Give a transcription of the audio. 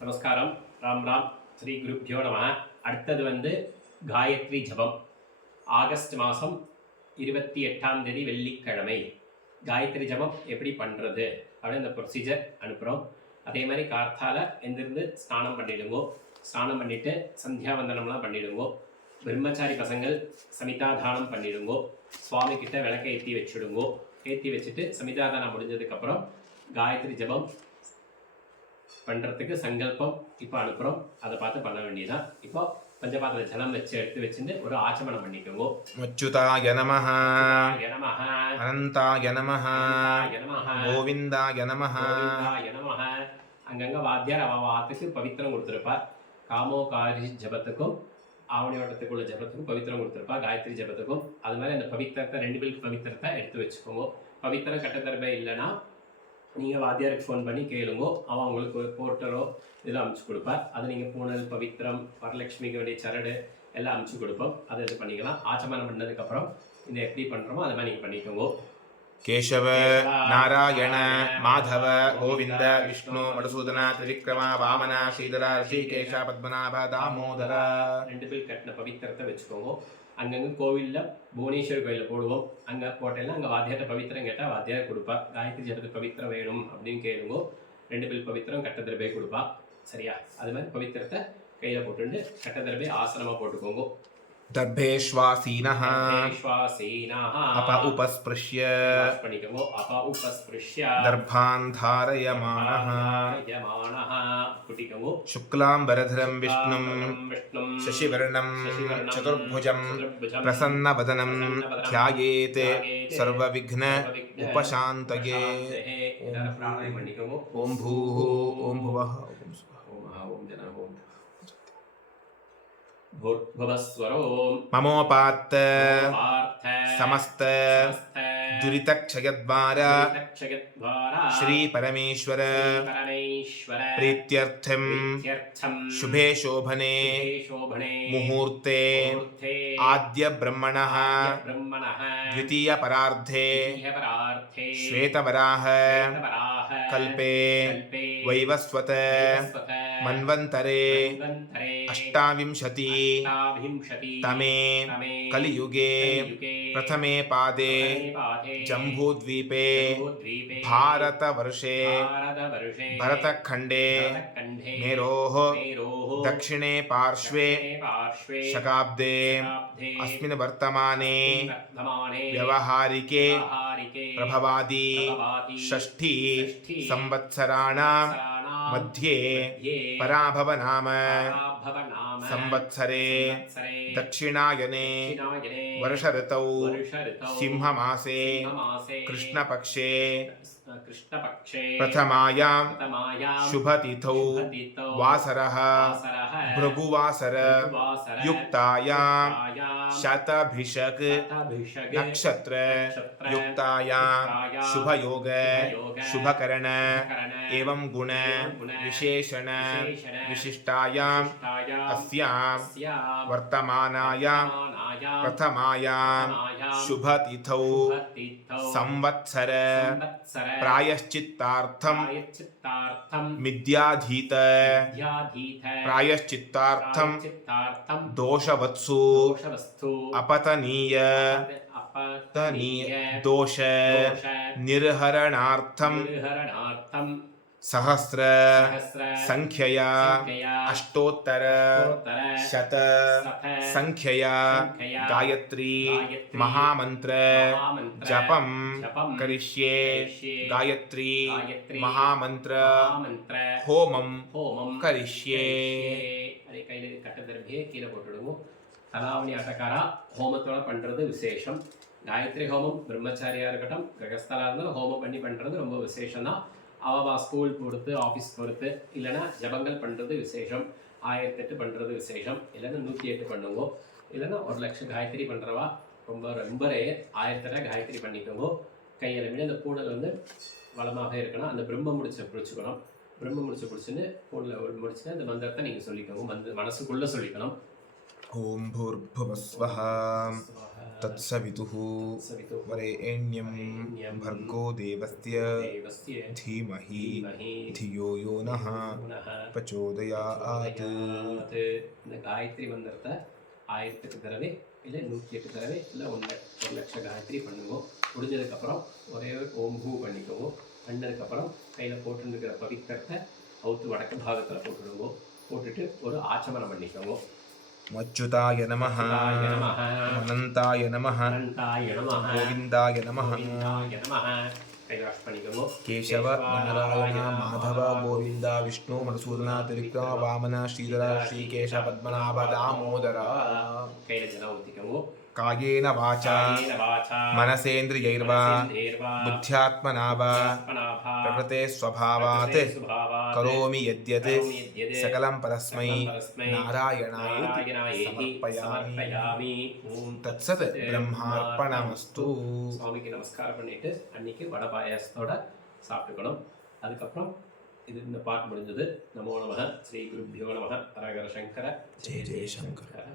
நமஸ்காரம். ராம் ராம். ஸ்ரீ குருப்யோ நம. அடுத்தது காயத்ரி ஜபம். ஆகஸ்ட் மாதம் 28ஆம் தேதி வெள்ளிக்கிழமை காயத்ரி ஜபம் எப்படி பண்ணுறது அப்படின்னு அந்த ப்ரொசீஜர் அனுப்புகிறோம். அதே மாதிரி கார்த்தால எந்திருந்து ஸ்நானம் பண்ணிடுங்கோ. ஸ்நானம் பண்ணிவிட்டு சந்தியாவந்தனம்லாம் பண்ணிடுங்கோ. பிரம்மச்சாரி பசங்கள் சமிதாதானம் பண்ணிடுங்கோ. சுவாமி கிட்ட விளக்கை ஏற்றி வச்சுடுங்கோ. ஏற்றி வச்சுட்டு சமிதாதானம் முடிஞ்சதுக்கப்புறம் காயத்ரி ஜபம் பண்ணுறதுக்கு சங்கல்பம் இப்போ அனுப்புகிறோம். அதை பார்த்து பண்ண வேண்டியதான். இப்போ பஞ்சபாத்திர ஜலம் வச்சு எடுத்து வச்சுட்டு ஒரு ஆச்சமனம் பண்ணிக்கோங்க. அச்சுதாய நமஹ, அனந்தாய நமஹ, கோவிந்தாய நமஹ. அங்கங்கே வாத்தியார் வாத்துக்கு பவித்திரம் கொடுத்துருப்பார். காமோகாரி ஜபத்துக்கும் ஆவணியோட்டத்துக்குள்ள ஜபத்துக்கும் பவித்திரம் கொடுத்துருப்பா. காயத்ரி ஜபத்துக்கும் அது மாதிரி அந்த பவித்திரத்தை 2 பில் பவித்திரத்தை எடுத்து வச்சுக்கோங்க. பவித்திரம் கட்டத்தரவே இல்லைன்னா நீங்கள் வாத்தியாருக்கு ஃபோன் பண்ணி கேளுங்கோ. அவன் உங்களுக்கு ஒரு போர்ட்டலோ இதெல்லாம் அமுச்சு கொடுப்பார். அது நீங்கள் பூனல் பவித்திரம் வரலட்சுமிக்கு வேண்டிய சரடு எல்லாம் அமுச்சு கொடுப்போம். அதை இது பண்ணிக்கலாம். ஆச்சமனம் பண்ணதுக்கப்புறம் இந்த எப்படி பண்ணுறோமோ அது மாதிரி நீங்கள் பண்ணிக்கோங்க. கேசவ நாராயண மாதவ கோவிந்த விஷ்ணு மதுசூதன திரிக்ரம வாமன ஸ்ரீதர ரிஷிகேஷ பத்மநாப தாமோதர. 2 பில் கட்டின பவித்திரத்தை வச்சுக்கோங்க. அங்கங்கே கோவிலில் புவனேஸ்வர் கோயிலில் போடுவோம். அங்கே போட்டேன்னா அங்கே வாத்தியார்ட்ட பவித்திரம் கேட்டால் வாத்தியார் கொடுப்பா. காயத்ரி ஜபத்துக்கு பவித்திரம் வேணும் அப்படின்னு கேளுங்கோ. 2 பில் பவித்திரம் கட்டத்திரபே கொடுப்பா. சரியா? அது மாதிரி பவித்திரத்தை கையில் போட்டுட்டு கட்டத்திரபே ஆசனமாக போட்டுக்கோங்க. தர்பேஷ்வாசீனஹ அப உபஸ்பிருஷ்ய பண்ணிக்கோங்க. அப உபஸ்பிருஷ்ய தர்பான் தாரயமானஹ குட்டிக்கோங்க. சுக்லாம்பரதரம் விஷ்ணும் சசிவர்ணம் சதுர்புஜம் பிரசன்னவதனம் த்யாயேத் சர்வவிக்ன உபசாந்தயே. ஓம் பூः ஓம் புவः ஓம் சுவः ஓம் ஜன ஓம் भूर्भुवस्वरो ममोपात्त समस्त दुरितक्षयद्वार श्री परमेश्वर प्रीत्यर्थं शुभे शोभने मुहूर्ते आद्य ब्रह्मणः द्वितीय परार्धे श्वेतवराह कल्पे वैवस्वत मन्वन्तरे अष्टाविंशति तमे कलियुगे प्रथमे पादे जम्बूद्वीपे भारतवर्षे भरतखण्डे मेरोः दक्षिणे पार्श्वे शकाब्दे अस्मिन् वर्तमाने व्यवहारिके प्रभवादि षष्ठी संवत्सराणां मध्ये पराभव नाम संवत्सरे दक्षिणायने वर्ष ऋतौ सिंहमासे कृष्णपक्षे प्रथमायां शुभतिथौ वासरः भृगुवासर युक्तायां शतभिषक नक्षत्र युक्तायां शुभयोग शुभकरण एवं गुण विशेषण विशिष्टायां अस्यां वर्तमानायां प्रथमायां शुभतिथौ संवत्सर प्रायश्चित्तार्थं मिथ्याधीत प्रायश्चित्तार्थं दोषवत्सु अपतनीय दोष निर्हरणार्थं सहस्र संख्यया अष्टोत्तर शत संख्यया गायत्री महामंत्र जपं करिष्ये. गायत्री महामंत्र होमं करिष्ये. அதே கையில் கட்டதர்பியே கீழே போட்டுடுங்க. தலாவணி அட்டக்கார ஹோமத்தோட பண்ணுறது விசேஷம். காயத்ரி ஹோமம் பிரம்மச்சாரியாக இருக்கட்டும் கிரகஸ்தலாக இருந்தால் ஹோமம் பண்ணி பண்ணுறது ரொம்ப விசேஷம் தான். அவள் ஸ்கூல் பொறுத்து ஆஃபீஸ் பொறுத்து இல்லைன்னா ஜபங்கள் பண்ணுறது விசேஷம். 1008 பண்ணுறது விசேஷம். இல்லைன்னா 108 பண்ணுங்க. இல்லைன்னா 1,00,000 காயத்ரி பண்ணுறவா ரொம்ப ரொம்ப ரேர். 1008 காயத்ரி பண்ணிக்கோங்க. கையில் மீது அந்த பூனல் வளமாக இருக்கணும். அந்த பிரம்ம முடிச்சை பிடிச்சிக்கணும். பிரம்ம முடிச்சு பிடிச்சின்னு பூனில் முடிச்சுட்டு அந்த மந்திரத்தை நீங்கள் சொல்லிக்கோங்க. மனசுக்குள்ளே சொல்லிக்கணும். ஓம் பூர்புவஸ்வஹ तत्सवितुः सवितुः वरेण्यं वरेण्यं भर्गो देवस्य देवस्य धीमहि धीमहि धियो यो नः पुनः प्रचोदयात् பிரச்சோதயாத். இந்த காயத்ரி மந்திரத்தை 1008 தடவை இல்லை 108 தடவை இல்லை 1,00,000 காயத்ரி பண்ணுவோம். முடிஞ்சதுக்கப்புறம் ஒரே ஒரு ஓம் பூ பண்ணிக்குவோம். பண்ணதுக்கப்புறம் கையில் போட்டுருக்கிற பவித்திரத்தை அவுத்து வடக்கு பாகத்தில் போட்டுடுவோம். போட்டுட்டு ஒரு ஆச்சமனம் பண்ணிக்குவோம். मच्युताय नमः அச்சுதாய நமஹ, अनन्ताय नमः அனந்தாய நமஹ, गोविन्दाय नमः கோவிந்தாய நமஹ. கை வாஷ் பண்ணிக்குவோம். केशव नारायण माधव गोविन्द विष्णु मधुसूदन त्रिविक्रम वामन श्रीधर श्रीकेश पद्मनाभ दामोदर கையில் ஜலம் ஊற்றிக்குவோம். कायेन वाचा காயேன வாசா मनसेन्द्रियैर्वा मनसेन्द्रियैर्वा बुद्ध्यात्मना वा आत्मनाभा प्रकृते स्वभावात् प्रकृते स्वभावात् करोमि यद्यत् करोमि यद्यत् सकलं परस्मै सकलं परस्मै नारायणाय नारायणायेति समर्पयामि समर्पयामि. ஓம் तत्सत् ब्रह्मार्पणमस्तु சுவாமிக்கு நமஸ்காரம் பண்ணிட்டு அன்னைக்கு வடை பாயாசத்தோட சாப்பிட்டுக்கணும். அதுக்கப்புறம் இது இந்த பாட்டு முடிஞ்சது. நமோ நமः ஸ்ரீ குருभ्यो நமः ஹரஹர சங்கர जय जय शङ्कर ஹர.